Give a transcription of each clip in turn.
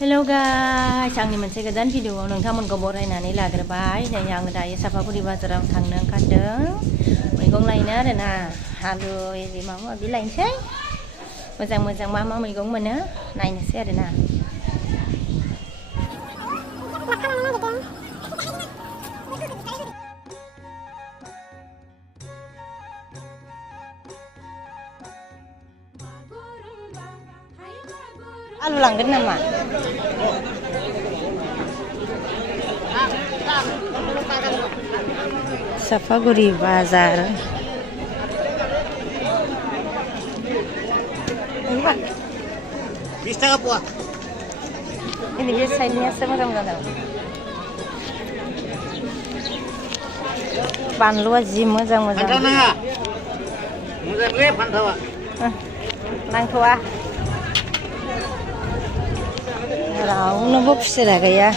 Hello guys, आंनि मोनसे गोदान भिडिअआव नोंथांमोनखौ बरायनानै लाग्रोबाय। नै आङो दायो सापागुरि बाजाराव थांनो ओंखारदों मैगं लायनो आरोना। आलु इदि माबा माबि लायनोसै। मोजां मोजां मा मा मैगं मोनो नायनोसै आरोना। आलु लांगोन नामा? सापागुरि बाजार 20 taga puah. Ini dia sainnya moजां बानलुआ जि मोजां Ada naga. Moजां le फान्थावा. नांथ'आ रावनोबो खुसिरा गैया।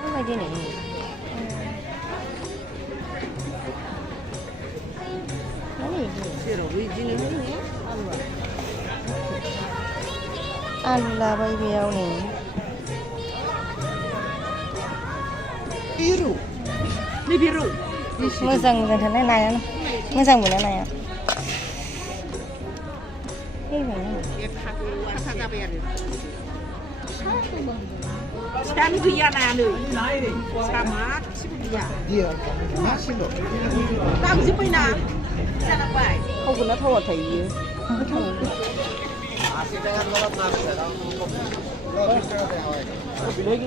माबायदि नै आलु लाबाय बेयाव नै Biru. Ini biru. मोजां मोजांथारना नायानो मोजां मोनो नाया। Sekarang gaya nanya, sama siapa dia? Dia masih loh. Tahu siapa ini? Siapa baik? Kau guna tahu apa ini? Masih dengan lorot nasi. Lagi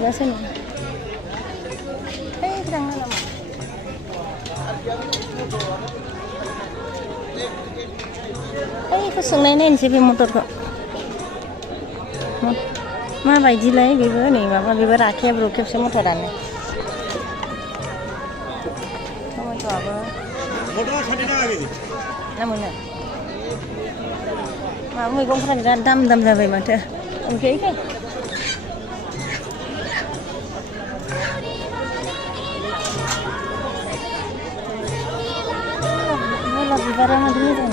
dah sana. Jangan lama. Kau sengaja sih motor kok. माबायदिलाय बेबो नै माबा बेबो राखेब रुखेबसो मटरानो टमेट'आबो ना मोनो माबा मैगंफोरा बिराद दाम जाबाय माथो ओंख्रिखौ मुला बिबारा माथो मोजां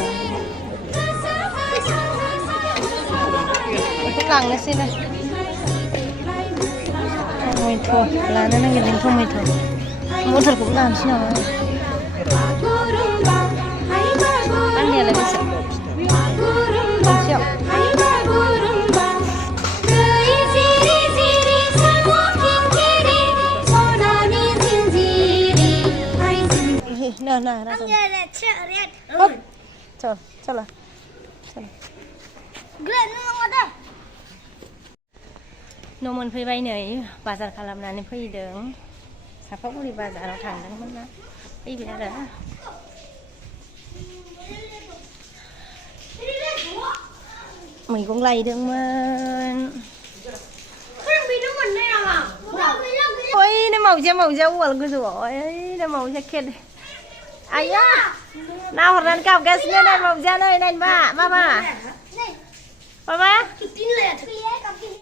बेखौ लांनोसैलाय टमेट' लानो नागिरदों टमेट' मटरखौबो लानोसै नामा आंनियालाय बेसे मोनसेयाव nah hop coba न' मोनफैबाय नै बाजार खालामनानै फैदों सापागुरि बाजाराव थांदोंमोन ना फैबाय आरो मैगं लायदोंमोन ओइनो मावजिया उवाल गोजौआव ओइनो मावजिया खेद आया नाहरनानै गाबगासिनो नै मावजिया नै नायनोबा माबा